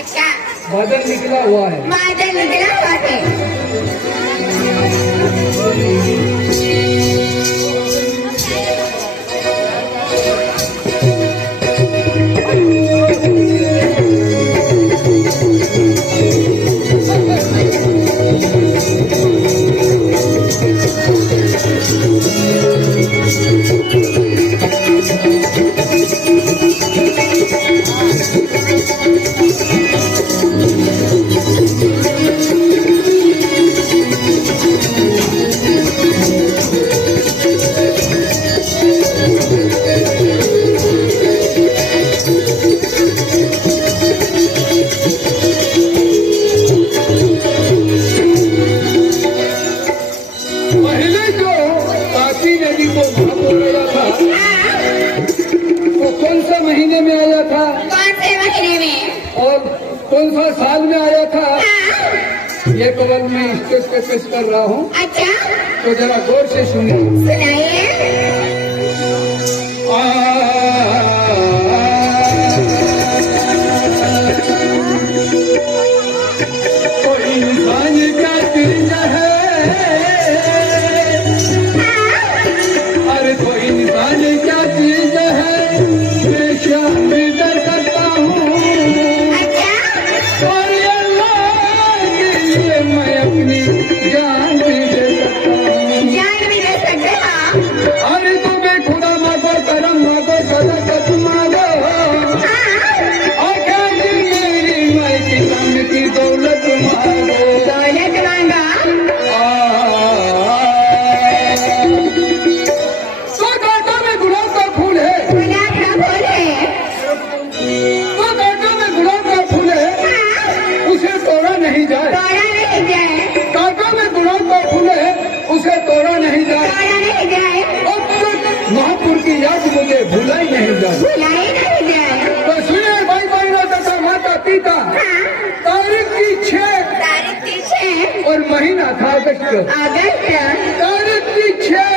अच्छा, बादल निकला हुआ है। बादल निकला हुआ है। पहले जो तापी नदी को महापुर था वो कौन सा महीने में आया था कौन से महीने में और कौन सा साल में आया था, ये केवल मैं स्टेज पे पेश कर रहा हूँ। अच्छा, तो जरा गौर से सुनिए। सुनाइए। कोई इंसान क्या चीज है, अरे कोई इंसान क्या चीज है, मैं शाम भी डर सकता हूँ और अल्लाह के लिए मैं अपनी जान भी दे सकता हूँ। जान भी दे सकते हो। अरे तुम्हें खुदा मांगो, करम मांगो, सदाकत मांगो, आखिर मेरी माई की दम की दौलत मांगो। दौलत मांगा। तो गाटो में गुलाब का फूल है, गुलाब का फूल है। तो गाटो में गुलाब का फूल है, उसे तोड़ा नहीं जाए। तोड़ा नहीं जाए। कांटों में गुलाब का फूल है, उसे तोड़ा नहीं जाए। तोड़ा नहीं जाए। अब तक महापुर की याद मुझे भुलाई नहीं जाए। भुलाई नहीं जाए। तो सुनिए भाई बहनों तथा माता पिता, तारीख की 6 तारीख की 6 और महीना था अगस्त। अगस्त। तारीख की 6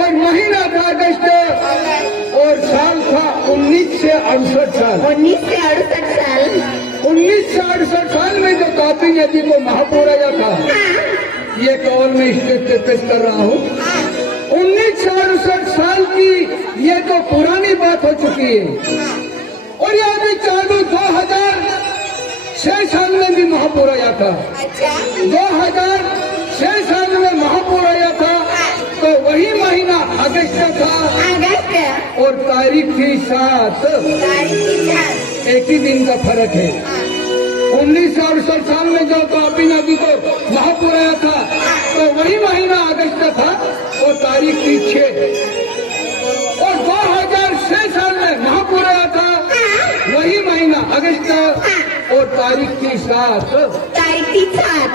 और महीना था अगस्त और साल था 1968 साल। 1968 साल। 1968 साल में जो तापी नदी को महापुर आया था, ये केवल मैं स्टेज पे पेश कर रहा हूँ। 1968 साल की ये तो पुरानी बात हो चुकी है और ये अभी चालू 2006 साल में भी महापुर आया था। अच्छा, 2006 साल में महापुर आया था तो वही महीना अगस्त था अगस्त। और तारीख थी 7। तारीख की 7। एक ही दिन का फर्क है। 1968 साल में जो तापी नदी को महापुर आया था तो वही महीना अगस्त था और तारीख थी 6 और 2006 साल में महापुर आया था वही महीना अगस्त और तारीख थी 7। तारीख की 7।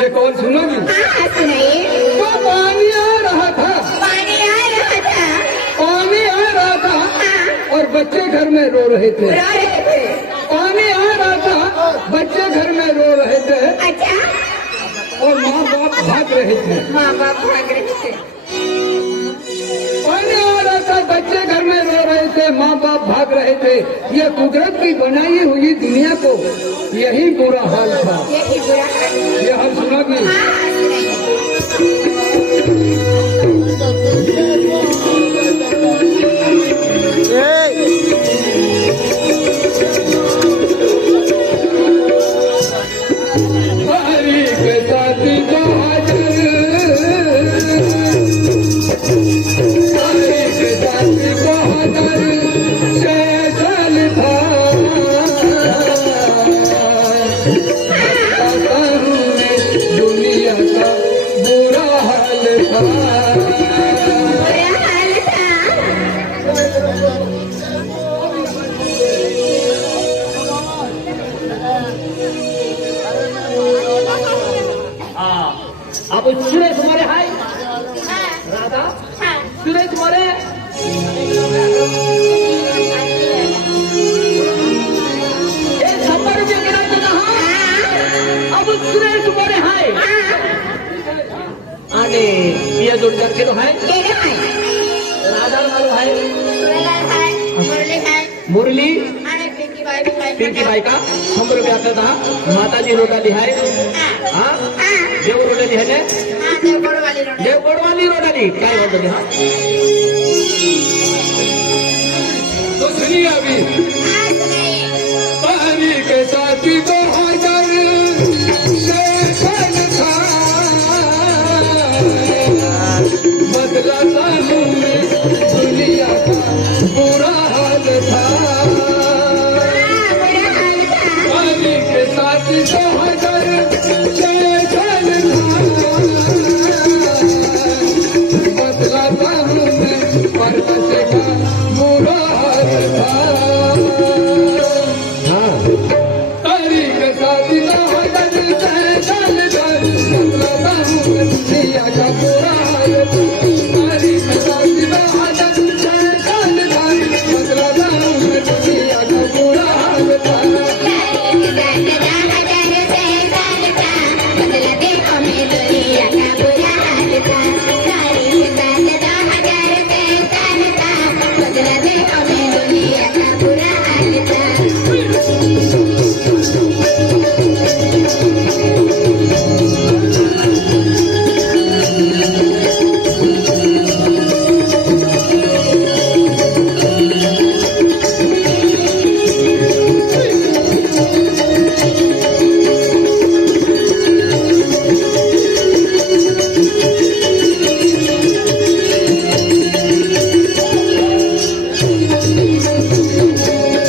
ये कौन सुनोगी? हाँ, सुनाइए। तो पानी आ रहा था, पानी आ रहा था। पानी आ रहा था और बच्चे घर में रो रहे थे। रो रहे थे। पानी आ रहा था, बच्चे घर में रो रहे थे अच्छा, और माँ बाप भाग रहे थे। माँ बाप भाग रहे थे। पानी आ रहा था, बच्चे घर में रो रहे थे, माँ बाप भाग रहे थे। ये कुदरत की बनाई हुई दुनिया को यही बुरा हाल था। यही बुरा हाल। ये हाल सुनोगी? हाँ, सुनाइए। तारीख साथ बहादुर, तारीख साथ बहादुर 6 साल था। आता हूँ मैं दुनिया का बुरा हाल था। बुरा हाल था। अब सुने तुम्हारे हाय राधा, सुने तुम्हारे एक खबर जो गिरा तो कहा। अब सुने तुम्हारे हाय आने ये जोड़ करके तो है राधा मालूम है, मुरली है। मुरली आने पिंकी भाई भी है। पिंकी बायका 100 रुपयाचा 10 माताजी रोडाली आहे हा देव रोडाली आहे ना देव गोडवाली रोडाली काय म्हणतो ते, हा तो सुनिए अभी पानी के साथी को हजार शैतान था बदलाता हूँ मैं दुनिया का बुरा हाल था पानी के साथी को हजार शैतान था बदलाता हूँ मैं पर्वत का बुरा हाल था तारीख शादी ना हो जल चल चल बदलाता हूँ मैं दुनिया का बुरा हाल तारीख शादी ना हो जल चल चल बदलाता हूँ मैं दुनिया का बुरा हाल था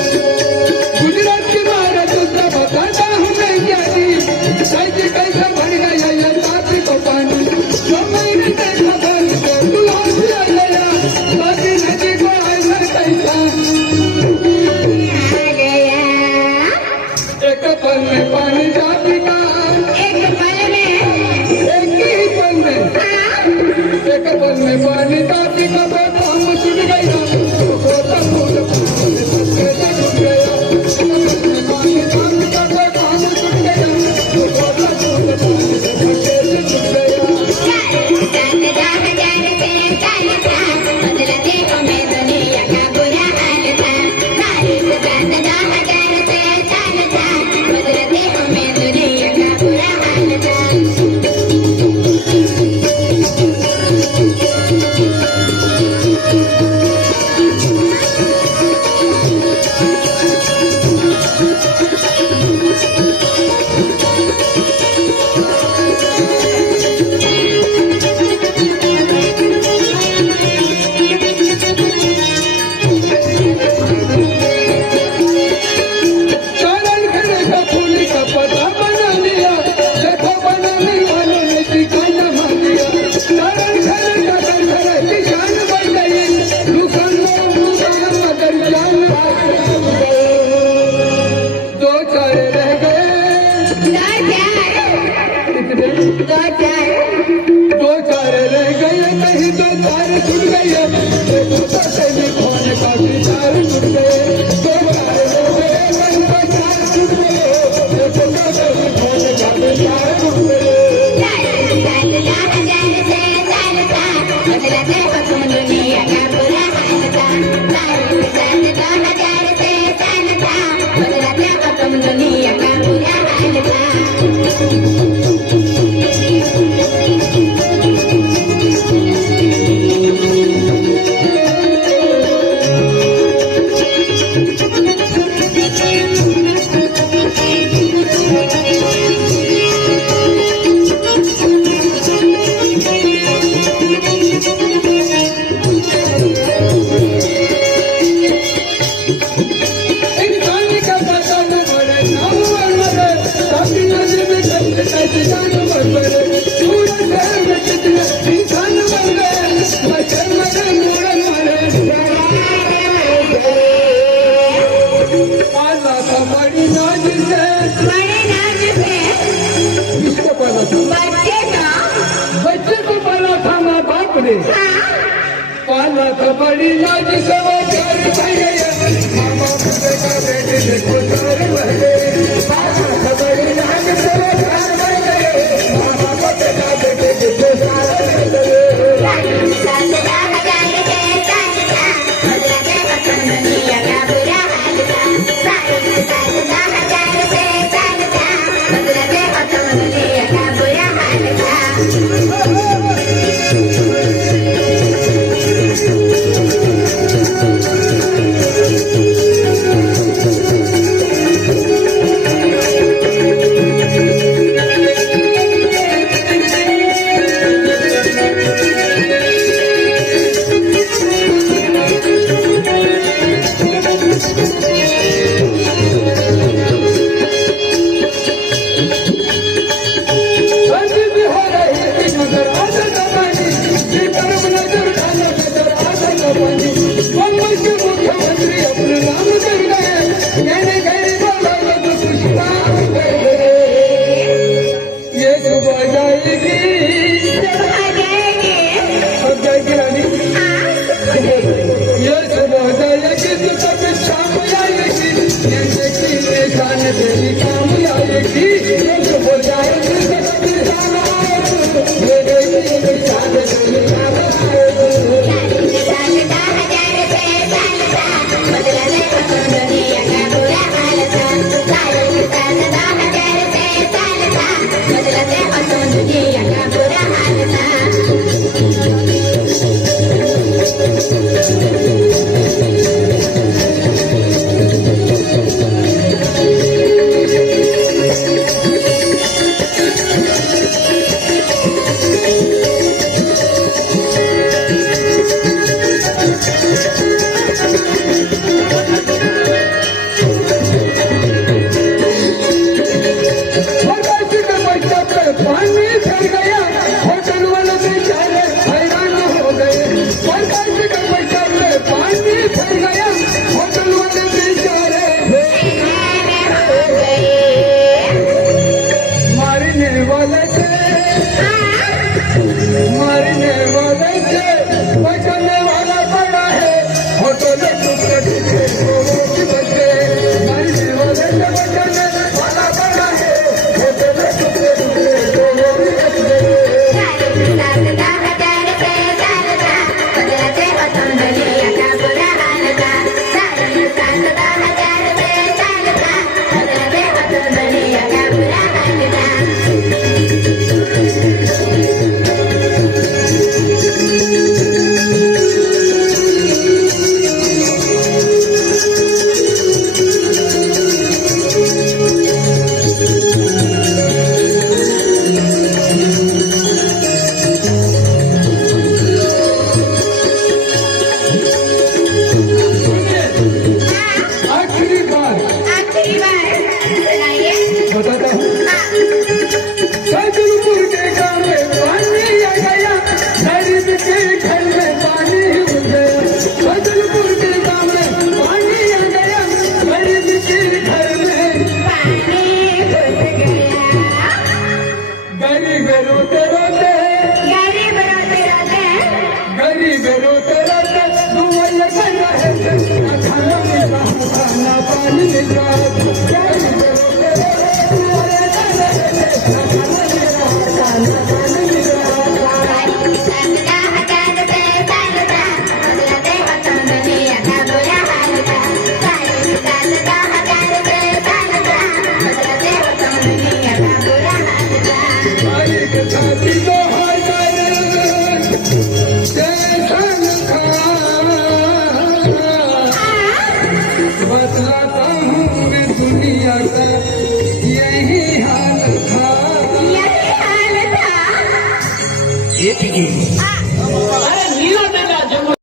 गुजरात की भारत उसका बताता हूँ मैं ज्ञानी कैसे कैसे भर गया ये बात को पानी जो मैंने देखा बन तो तू हंस गया बाकी नदी को ऐसा कैसा एक पल में पानी जा पिता एक ही पल में एक पल में पानी जा पिता तो हम छूट गया होता फूल छूट गया चारण खड़े का फूल का पता बना लिया देखो बनाने वालों ने ठिकाना मान लिया चारण खड़े का खड़े निशान बन गए दुकान मगर जान दो चार रह गए दो चार रह गए कहीं दो चार छूट गए देखो पहले कौन का विचार छूट गए दो चार रह गए कहीं दो चार छूट गए देखो पहले कौन का विचार छूट गए दुनिया का बुरा हाल था इंसान का पता न पड़े नाम मरे काफी नजर में कैसे जान मरे सूरज शहर में कितने इंसान मर गए मच्छर मरे मुड़न मरे पाला था बड़ी नाज से किसको पाला था बच्चे को पाला था माँ बाप ने पाला था बड़ी नाज से वो घर भर गए माँ बाप बेटा बेटे देखो सारे भर गए पाला था बड़ी नाज से वो घर भर गए माँ बाप बेटा बेटे देखो सारे भर गए दुनिया का बुरा हाल था तेरी काम आएगी एक हो जाएगी इंसान आएगी मेरे लिए चांद तेरी काम आएगी सालता हजार से सालता बदला दे तो दुनिया का बुरा हाल था सालता हजार से सालता बदला दे तो दुनिया का बुरा हाल था बतलाता हूँ मैं दुनिया का यही हाल था यही हाल था ये पीछे